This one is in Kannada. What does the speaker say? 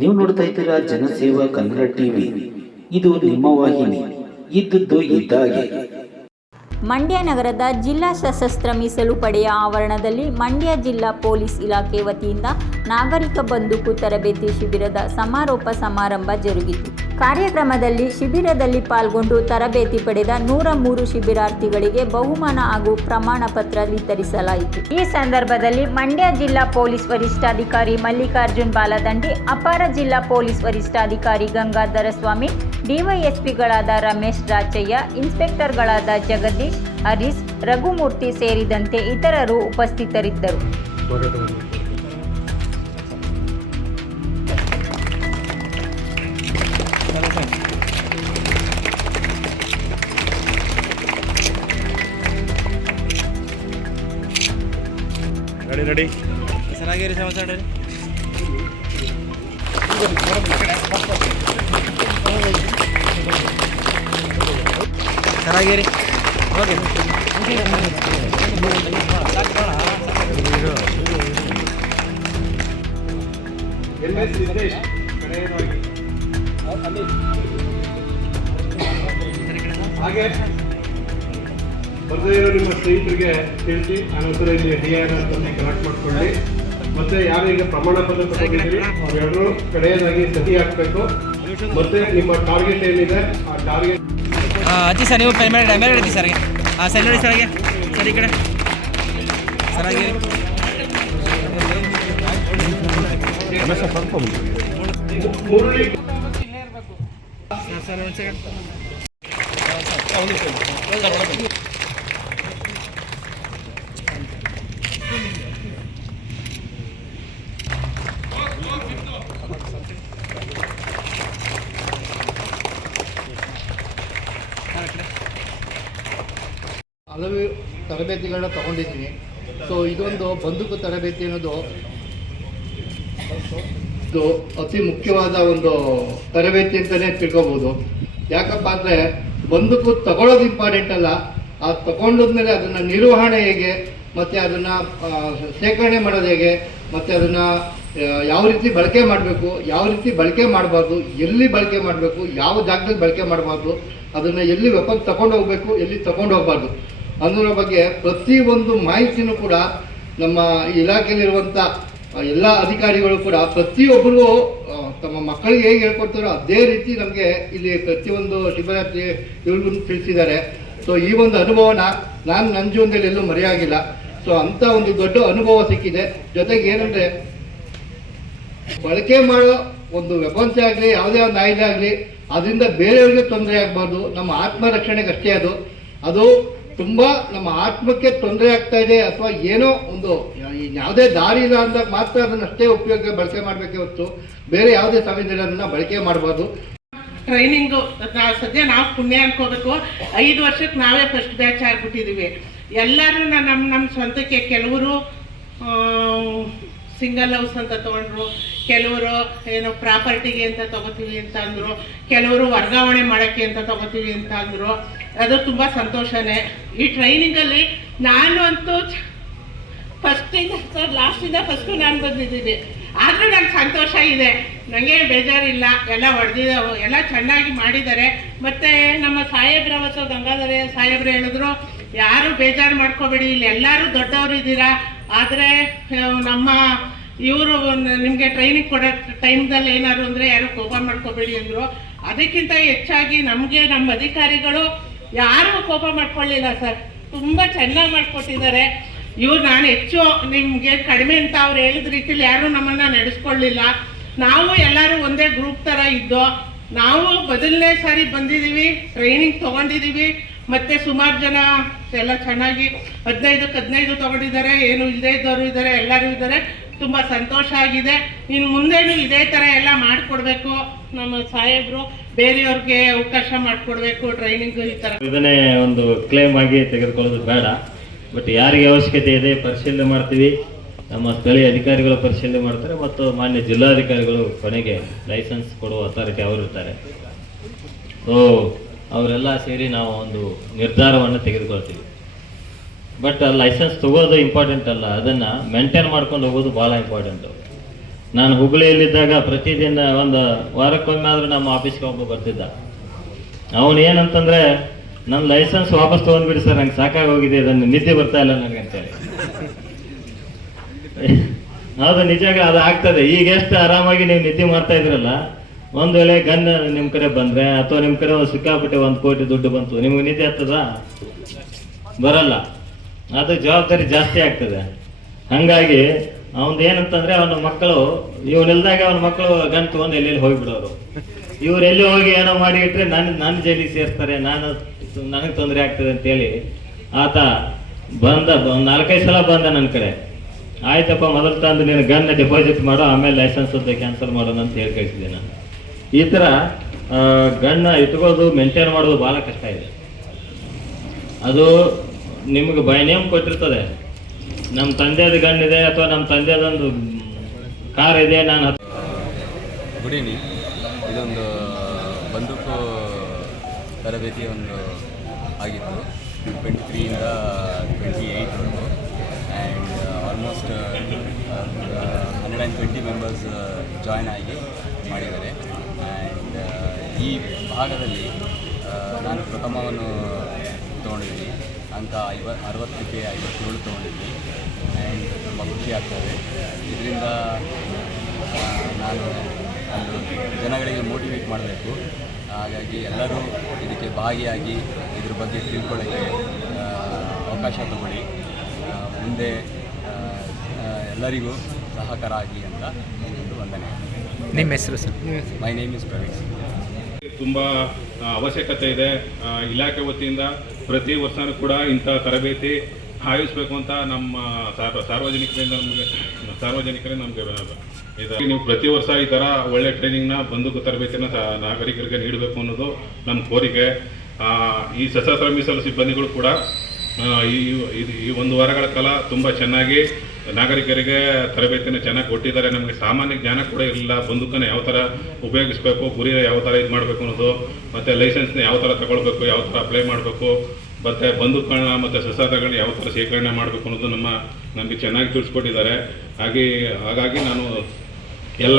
ನೀವು ನೋಡ್ತಾ ಇದ್ದೀರಾ ಜನಸೇವಾ ಕನ್ನಡ ಟಿವಿ. ಇದು ನಿಮ್ಮ ವಾಹಿನಿ. ಇದ್ದದ್ದು ಇದ್ದಾಗೆ ಮಂಡ್ಯ ನಗರದ ಜಿಲ್ಲಾ ಸಶಸ್ತ್ರ ಮೀಸಲು ಪಡೆಯ ಆವರಣದಲ್ಲಿ ಮಂಡ್ಯ ಜಿಲ್ಲಾ ಪೊಲೀಸ್ ಇಲಾಖೆ ವತಿಯಿಂದ ನಾಗರಿಕ ಬಂದೂಕು ತರಬೇತಿ ಶಿಬಿರದ ಸಮಾರೋಪ ಸಮಾರಂಭ ಜರುಗಿತು. ಕಾರ್ಯಕ್ರಮದಲ್ಲಿ ಶಿಬಿರದಲ್ಲಿ ಪಾಲ್ಗೊಂಡು ತರಬೇತಿ ಪಡೆದ ನೂರ ಮೂರು ಶಿಬಿರಾರ್ಥಿಗಳಿಗೆ ಬಹುಮಾನ ಹಾಗೂ ಪ್ರಮಾಣ ಪತ್ರ ವಿತರಿಸಲಾಯಿತು. ಈ ಸಂದರ್ಭದಲ್ಲಿ ಮಂಡ್ಯ ಜಿಲ್ಲಾ ಪೊಲೀಸ್ ವರಿಷ್ಠಾಧಿಕಾರಿ ಮಲ್ಲಿಕಾರ್ಜುನ್ ಬಾಲದಂಡಿ, ಅಪಾರ ಜಿಲ್ಲಾ ಪೊಲೀಸ್ ವರಿಷ್ಠಾಧಿಕಾರಿ ಗಂಗಾಧರ ಸ್ವಾಮಿ, ಡಿವೈಎಸ್ಪಿಗಳಾದ ರಮೇಶ್ ರಾಚಯ್ಯ, ಇನ್ಸ್ಪೆಕ್ಟರ್ಗಳಾದ ಜಗದೀಶ್, ಹರೀಶ್, ರಘುಮೂರ್ತಿ ಸೇರಿದಂತೆ ಇತರರು ಉಪಸ್ಥಿತರಿದ್ದರು. ರೆಡಿ ರೆಡಿ ಚೆನ್ನಾಗಿರಿ ಸಮಸ್ಯೆ ರೀ. ಚೆನ್ನಾಗಿರಿ. ಓಕೆ ಹಾಗೆ. ಬರ್ದೇ ಇರೋ ನಿಮ್ಮ ಸ್ನೇಹಿತರಿಗೆ ತಿಳಿಸಿ ನಾನು ಹತ್ರ ಇಲ್ಲಿ ಡಿ ಆರ್ ಅಂತ ಕನೆಕ್ಟ್ ಮಾಡ್ಕೊಳ್ಳಿ. ಮತ್ತೆ ಯಾರು ಈಗ ಪ್ರಮಾಣ ಪತ್ರ ತಗೊಂಡಿದ್ದೀರಿ ಅವರೆಲ್ಲರೂ ಕಡೆಯದಾಗಿ ಸಹಿ ಹಾಕಬೇಕು. ಮತ್ತೆ ನಿಮ್ಮ ಟಾರ್ಗೆಟ್ ಏನಿದೆ ಆ ಟಾರ್ಗೆಟ್ ಅಜ್ಜಿ ಸರ್ ನೀವು ಪೇಮೆಂಟ್ ಮೇಲೆ ಸರ್ ಸರ್ಗೆ ಹಾಂ ಸರ್ ನೋಡಿ ಸರ್ಗೆ ಸರ್ ಈ ಕಡೆ. ಸರಾಗಿ ಮೂರನೇ ಸರ್ ಒಂದು ಸೆಕೆಂಡ್ ಹಲವು ತರಬೇತಿಗಳನ್ನ ತಗೊಂಡಿದ್ದೀನಿ. ಸೊ ಇದೊಂದು ಬಂದೂಕು ತರಬೇತಿ ಅನ್ನೋದು ಇದು ಅತಿ ಮುಖ್ಯವಾದ ಒಂದು ತರಬೇತಿ ಅಂತಲೇ ತಿಳ್ಕೊಬೋದು. ಯಾಕಪ್ಪ ಅಂದರೆ ಬಂದೂಕು ತಗೊಳ್ಳೋದು ಇಂಪಾರ್ಟೆಂಟ್ ಅಲ್ಲ. ಆ ತಗೊಂಡಿದ್ಮೇಲೆ ಅದನ್ನು ನಿರ್ವಹಣೆ ಹೇಗೆ, ಮತ್ತು ಅದನ್ನು ಶೇಖರಣೆ ಮಾಡೋದು ಹೇಗೆ, ಮತ್ತು ಅದನ್ನು ಯಾವ ರೀತಿ ಬಳಕೆ ಮಾಡಬೇಕು, ಯಾವ ರೀತಿ ಬಳಕೆ ಮಾಡಬಾರ್ದು, ಎಲ್ಲಿ ಬಳಕೆ ಮಾಡಬೇಕು, ಯಾವ ಜಾಗದಲ್ಲಿ ಬಳಕೆ ಮಾಡಬಾರ್ದು, ಅದನ್ನು ಎಲ್ಲಿ ವೆಪನ್ ತಗೊಂಡು ಹೋಗಬೇಕು, ಎಲ್ಲಿ ತಗೊಂಡು ಹೋಗಬಾರ್ದು. ಅನ್ನೋದ್ರ ಬಗ್ಗೆ ಪ್ರತಿಯೊಂದು ಮಾಹಿತಿನೂ ಕೂಡ ನಮ್ಮ ಇಲಾಖೆಯಲ್ಲಿರುವಂಥ ಎಲ್ಲ ಅಧಿಕಾರಿಗಳು ಕೂಡ ಪ್ರತಿಯೊಬ್ಬರು ತಮ್ಮ ಮಕ್ಕಳಿಗೆ ಹೇಗೆ ಹೇಳ್ಕೊಡ್ತಾರೋ ಅದೇ ರೀತಿ ನಮಗೆ ಇಲ್ಲಿ ಪ್ರತಿಯೊಂದು ಶಿಬಿರಾರ್ಥಿ ಇವ್ರಿಗೂ ತಿಳಿಸಿದ್ದಾರೆ. ಸೊ ಈ ಒಂದು ಅನುಭವನ ನಾನು ನನ್ನ ಜೀವನದಲ್ಲಿ ಎಲ್ಲೂ ಮರೆಯಾಗಿಲ್ಲ. ಸೊ ಅಂಥ ಒಂದು ದೊಡ್ಡ ಅನುಭವ ಸಿಕ್ಕಿದೆ. ಜೊತೆಗೆ ಏನಂದರೆ, ಬಳಕೆ ಮಾಡೋ ಒಂದು ವೆಪನ್ಸ್ ಆಗಲಿ, ಯಾವುದೇ ಒಂದು ಆಯುಧ ಆಗಲಿ, ಅದರಿಂದ ಬೇರೆಯವ್ರಿಗೆ ತೊಂದರೆ ಆಗಬಾರ್ದು. ನಮ್ಮ ಆತ್ಮರಕ್ಷಣೆಗೆ ಅಷ್ಟೇ ಅದು. ಅದು ತುಂಬ ನಮ್ಮ ಆತ್ಮಕ್ಕೆ ತೊಂದರೆ ಆಗ್ತಾ ಇದೆ ಅಥವಾ ಏನೋ ಒಂದು ಯಾವುದೇ ದಾರಿ ಇಲ್ಲ ಅಂದಾಗ ಮಾತ್ರ ಅದನ್ನ ಅಷ್ಟೇ ಉಪಯೋಗ ಬಳಕೆ ಮಾಡಬೇಕೇ ಹೊತ್ತು. ಬೇರೆ ಯಾವುದೇ ಸಮಯದಲ್ಲಿ ಅದನ್ನ ಬಳಕೆ ಮಾಡಬಾರ್ದು. ಟ್ರೈನಿಂಗು ಸದ್ಯ ನಾವು ಪುಣ್ಯ ಅನ್ಕೋಬೇಕು. ಐದು ವರ್ಷಕ್ಕೆ ನಾವೇ ಫಸ್ಟ್ ಬ್ಯಾಚ್ ಆಗ್ಬಿಟ್ಟಿದೀವಿ. ಎಲ್ಲರೂ ನಮ್ಮ ನಮ್ಮ ಸ್ವಂತಕ್ಕೆ ಕೆಲವರು ಸಿಂಗಲ್ ಹೌಸ್ ಅಂತ ತಗೊಂಡ್ರು. ಕೆಲವರು ಏನೋ ಪ್ರಾಪರ್ಟಿಗೆ ಅಂತ ತಗೋತೀವಿ ಅಂತ ಅಂದರು. ಕೆಲವರು ವರ್ಗಾವಣೆ ಮಾಡೋಕ್ಕೆ ಅಂತ ತಗೋತೀವಿ ಅಂತ ಅಂದರು. ಅದು ತುಂಬ ಸಂತೋಷನೇ. ಈ ಟ್ರೈನಿಂಗಲ್ಲಿ ನಾನು ಅಂತೂ ಫಸ್ಟಿಂದ ಸರ್ ಲಾಸ್ಟಿಂದ ಫಸ್ಟು ನಾನು ಬಂದಿದ್ದೀನಿ. ಆದರೂ ನಂಗೆ ಸಂತೋಷ ಇದೆ. ನನಗೆ ಬೇಜಾರಿಲ್ಲ. ಎಲ್ಲ ಹೊಡೆದಿದ್ದಾವೆ ಎಲ್ಲ ಚೆನ್ನಾಗಿ ಮಾಡಿದ್ದಾರೆ. ಮತ್ತು ನಮ್ಮ ಸಾಹೇಬ್ರ ಮತ್ತು ಗಂಗಾಧರ ಸಾಹೇಬ್ರು ಹೇಳಿದ್ರು, ಯಾರು ಬೇಜಾರು ಮಾಡ್ಕೋಬೇಡಿ. ಇಲ್ಲಿ ಎಲ್ಲರೂ ದೊಡ್ಡವರು ಇದ್ದೀರಾ ಆದರೆ ನಮ್ಮ ಇವರು ನಿಮಗೆ ಟ್ರೈನಿಂಗ್ ಕೊಡೋ ಟೈಮ್ದಲ್ಲಿ ಏನಾದ್ರು ಅಂದರೆ ಯಾರು ಕೋಪ ಮಾಡ್ಕೋಬೇಡಿ ಅಂದರು. ಅದಕ್ಕಿಂತ ಹೆಚ್ಚಾಗಿ ನಮಗೆ ನಮ್ಮ ಅಧಿಕಾರಿಗಳು ಯಾರೂ ಕೋಪ ಮಾಡ್ಕೊಳ್ಳಿಲ್ಲ ಸರ್. ತುಂಬ ಚೆನ್ನಾಗಿ ಮಾಡಿಕೊಟ್ಟಿದ್ದಾರೆ. ಇವ್ರು ನಾನು ಹೆಚ್ಚು ನಿಮಗೆ ಕಡಿಮೆ ಅಂತ ಅವ್ರು ಹೇಳಿದ ರೀತಿಲಿ ಯಾರೂ ನಮ್ಮನ್ನು ನಡೆಸ್ಕೊಳ್ಳಿಲ್ಲ. ನಾವು ಎಲ್ಲರೂ ಒಂದೇ ಗ್ರೂಪ್ ಥರ ಇದ್ದೋ, ನಾವು ಮೊದಲನೇ ಸಾರಿ ಬಂದಿದ್ದೀವಿ ಟ್ರೈನಿಂಗ್ ತೊಗೊಂಡಿದ್ದೀವಿ ಮತ್ತು ಸುಮಾರು ಜನ ಎಲ್ಲ ಚೆನ್ನಾಗಿ ಹದಿನೈದಕ್ಕೆ ಹದಿನೈದು ತಗೊಂಡಿದ್ದಾರೆ. ಏನು ಇಲ್ಲದೇ ಇದ್ದವರು ಇದ್ದಾರೆ, ಎಲ್ಲರೂ ಇದ್ದಾರೆ. ತುಂಬ ಸಂತೋಷ ಆಗಿದೆ. ಇನ್ನು ಮುಂದೇನು ಇದೇ ಥರ ಎಲ್ಲ ಮಾಡಿಕೊಡ್ಬೇಕು. ನಮ್ಮ ಸಾಹೇಬರು ಬೇರೆಯವ್ರಿಗೆ ಅವಕಾಶ ಮಾಡಿಕೊಡ್ಬೇಕು ಟ್ರೈನಿಂಗ್ ಈ ಥರ ಇದನ್ನೇ ಒಂದು ಕ್ಲೇಮ್ ಆಗಿ ತೆಗೆದುಕೊಳ್ಳೋದು ಬೇಡ. ಬಟ್ ಯಾರಿಗೆ ಅವಶ್ಯಕತೆ ಇದೆ, ಪರಿಶೀಲನೆ ಮಾಡ್ತೀವಿ. ನಮ್ಮ ಸ್ಥಳೀಯ ಅಧಿಕಾರಿಗಳು ಪರಿಶೀಲನೆ ಮಾಡ್ತಾರೆ ಮತ್ತು ಮಾನ್ಯ ಜಿಲ್ಲಾಧಿಕಾರಿಗಳು ಕೊನೆಗೆ ಲೈಸೆನ್ಸ್ ಕೊಡುವ ಅಥಾರಿಟಿ ಅವರು ಇರ್ತಾರೆ. ಸೊ ಅವರೆಲ್ಲ ಸೇರಿ ನಾವು ಒಂದು ನಿರ್ಧಾರವನ್ನು ತೆಗೆದುಕೊಳ್ತೀವಿ. ಬಟ್ ಲೈಸೆನ್ಸ್ ತಗೋದು ಇಂಪಾರ್ಟೆಂಟ್ ಅಲ್ಲ. ಅದನ್ನು ಮೇಂಟೈನ್ ಮಾಡ್ಕೊಂಡು ಹೋಗೋದು ಭಾಳ ಇಂಪಾರ್ಟೆಂಟು ನಾನು ಹುಬ್ಬಳ್ಳಿಯಲ್ಲಿದ್ದಾಗ ಪ್ರತಿದಿನ ಒಂದು ವಾರಕ್ಕೊಮ್ಮೆ ಆದರೂ ನಮ್ಮ ಆಫೀಸ್ಗೆ ಒಬ್ಬ ಬರ್ತಿದ್ದ. ಅವನು ಏನಂತಂದ್ರೆ ನನ್ನ ಲೈಸೆನ್ಸ್ ವಾಪಸ್ ತೊಗೊಂಡ್ಬಿಡಿ ಸರ್, ನಂಗೆ ಸಾಕಾಗಿ ಹೋಗಿದೆ ಅದನ್ನು ನಿದ್ದೆ ಬರ್ತಾ ಇಲ್ಲ ನನಗೆ ಅಂತೇಳಿ. ಹೌದು ನಿಜಾಗ ಅದು ಆಗ್ತದೆ. ಈಗ ಎಷ್ಟು ಆರಾಮಾಗಿ ನೀವು ನಿದ್ದೆ ಮಾಡ್ತಾ ಇದ್ರಲ್ಲ ಒಂದ್ ವೇಳೆ ಗನ್ ನಿಮ್ ಕಡೆ ಬಂದ್ರೆ, ಅಥವಾ ನಿಮ್ ಕಡೆ ಒಂದು ಸಿಕ್ಕಾಪಟ್ಟೆ ಒಂದ್ ಕೋಟಿ ದುಡ್ಡು ಬಂತು, ನಿಮ್ಗೆ ನಿಧಿ ಆಗ್ತದ? ಬರಲ್ಲ. ಅದು ಜವಾಬ್ದಾರಿ ಜಾಸ್ತಿ ಆಗ್ತದೆ. ಹಂಗಾಗಿ ಅವನ್ ಏನಂತಂದ್ರೆ, ಅವನ ಮಕ್ಕಳು ಇವ್ನಿಲ್ದಾಗ ಅವನ ಮಕ್ಕಳು ಗನ್ ತಗೊಂಡು ಎಲ್ಲೆಲ್ಲಿ ಹೋಗ್ಬಿಡೋರು. ಇವ್ರು ಎಲ್ಲಿ ಹೋಗಿ ಏನೋ ಮಾಡಿ ಇಟ್ರೆ ನನ್ನ ನನ್ನ ಜೈಲಿಗೆ ಸೇರ್ತಾರೆ, ನಾನು ನನಗೆ ತೊಂದರೆ ಆಗ್ತದೆ ಅಂತೇಳಿ ಆತ ಬಂದ ನಾಲ್ಕೈದು ಸಲ ಬಂದ ನನ್ನ ಕಡೆ. ಆಯ್ತಪ್ಪ, ಮೊದಲು ತಂದು ನೀನು ಗನ್ ಡೆಪಾಸಿಟ್ ಮಾಡು, ಆಮೇಲೆ ಲೈಸೆನ್ಸ್ ಅಂತ ಕ್ಯಾನ್ಸಲ್ ಮಾಡೋಣ ಅಂತ ಹೇಳಿ ನಾನು. ಈ ಥರ ಗಣ್ಣ ಇಟ್ಕೋದು ಮೇಂಟೈನ್ ಮಾಡೋದು ಭಾಳ ಕಷ್ಟ ಇದೆ. ಅದು ನಿಮ್ಗೆ ಬೈ ನೇಮ್ ಕೊಟ್ಟಿರ್ತದೆ. ನಮ್ಮ ತಂದೆಯದ ಗಣ್ಣ ಇದೆ ಅಥವಾ ನಮ್ಮ ತಂದೆದೊಂದು ಕಾರ್ ಇದೆ, ನಾನು ಗುಡ್ ಇದೊಂದು, ಬಂದೂಕು ತರಬೇತಿ ಒಂದು ಆಗಿತ್ತು. ಟ್ವೆಂಟಿ ತ್ರೀಯಿಂದ twenty ಏಯ್ಟ್ವರೆಗೂ and almost hundred and twenty members join ಆಗಿ ಮಾಡಿದ್ದಾರೆ. ಈ ಭಾಗದಲ್ಲಿ ನಾನು ಪ್ರಥಮವನ್ನು ತೊಗೊಂಡಿದ್ದೀನಿ. ಅಂಕ ಐವ, ಅರವತ್ತಕ್ಕೆ ಐವತ್ತೇಳು ತೊಗೊಂಡಿದ್ದೀನಿ. ಆ್ಯಂಡ್ ತುಂಬ ಖುಷಿ ಆಗ್ತದೆ. ಇದರಿಂದ ನಾನು ಒಂದು ಜನಗಳಿಗೆ ಮೋಟಿವೇಟ್ ಮಾಡಬೇಕು. ಹಾಗಾಗಿ ಎಲ್ಲರೂ ಇದಕ್ಕೆ ಭಾಗಿಯಾಗಿ ಇದ್ರ ಬಗ್ಗೆ ತಿಳ್ಕೊಳ್ಳೋಕ್ಕೆ ಅವಕಾಶ ತಗೊಳ್ಳಿ. ಮುಂದೆ ಎಲ್ಲರಿಗೂ ಸಹಕಾರ ಆಗಲಿ ಅಂತ ಒಂದು ವಂದನೆ. ನಿಮ್ಮ ಹೆಸರು sir? My name is Praveen ತುಂಬ ಅವಶ್ಯಕತೆ ಇದೆ. ಇಲಾಖೆ ವತಿಯಿಂದ ಪ್ರತಿ ವರ್ಷನೂ ಕೂಡ ಇಂಥ ತರಬೇತಿ ಆಯೋಜಿಸಬೇಕು ಅಂತ ನಮ್ಮ ಸಾರ್ವ- ಸಾರ್ವಜನಿಕರಿಂದ ನಮಗೆ ಸಾರ್ವಜನಿಕರೇ ನಮಗೆ ಇದು ನೀವು ಪ್ರತಿ ವರ್ಷ ಈ ಥರ ಒಳ್ಳೆ ಟ್ರೈನಿಂಗ್ನ ಬಂದೂಕು ತರಬೇತಿನ ಸ- ನಾಗರಿಕರಿಗೆ ನೀಡಬೇಕು ಅನ್ನೋದು ನಮ್ಮ ಕೋರಿಕೆ. ಆ, ಈ ಸಶಸ್ತ್ರ ಮೀಸಲು ಸಿಬ್ಬಂದಿಗಳು ಕೂಡ ಈ ಈ ಒಂದು ವಾರಗಳ ಕಾಲ ತುಂಬ ಚೆನ್ನಾಗಿ ನಾಗರಿಕರಿಗೆ ತರಬೇತಿನ ಚೆನ್ನಾಗಿ ಕೊಟ್ಟಿದ್ದಾರೆ. ನಮಗೆ ಸಾಮಾನ್ಯ ಜ್ಞಾನ ಕೂಡ ಇರಲಿಲ್ಲ ಬಂದೂಕನ್ನ ಯಾವ ಥರ ಉಪಯೋಗಿಸ್ಬೇಕು, ಗುರಿ ಯಾವ ಥರ ಇದು ಮಾಡಬೇಕು ಅನ್ನೋದು, ಮತ್ತು ಲೈಸೆನ್ಸ್ನ ಯಾವ ಥರ ತಗೊಳ್ಬೇಕು, ಯಾವ ಥರ ಅಪ್ಲೈ ಮಾಡಬೇಕು, ಮತ್ತು ಬಂದೂಕಗಳನ್ನ ಮತ್ತು ಶಸ್ತ್ರಾಸ್ತ್ರಗಳನ್ನ ಯಾವ ಥರ ಶೇಖರಣೆ ಮಾಡಬೇಕು ಅನ್ನೋದು ನಮ್ಮ ನಮಗೆ ಚೆನ್ನಾಗಿ ತಿಳಿಸ್ಕೊಟ್ಟಿದ್ದಾರೆ. ಹಾಗೆ, ಹಾಗಾಗಿ ನಾನು ಎಲ್ಲ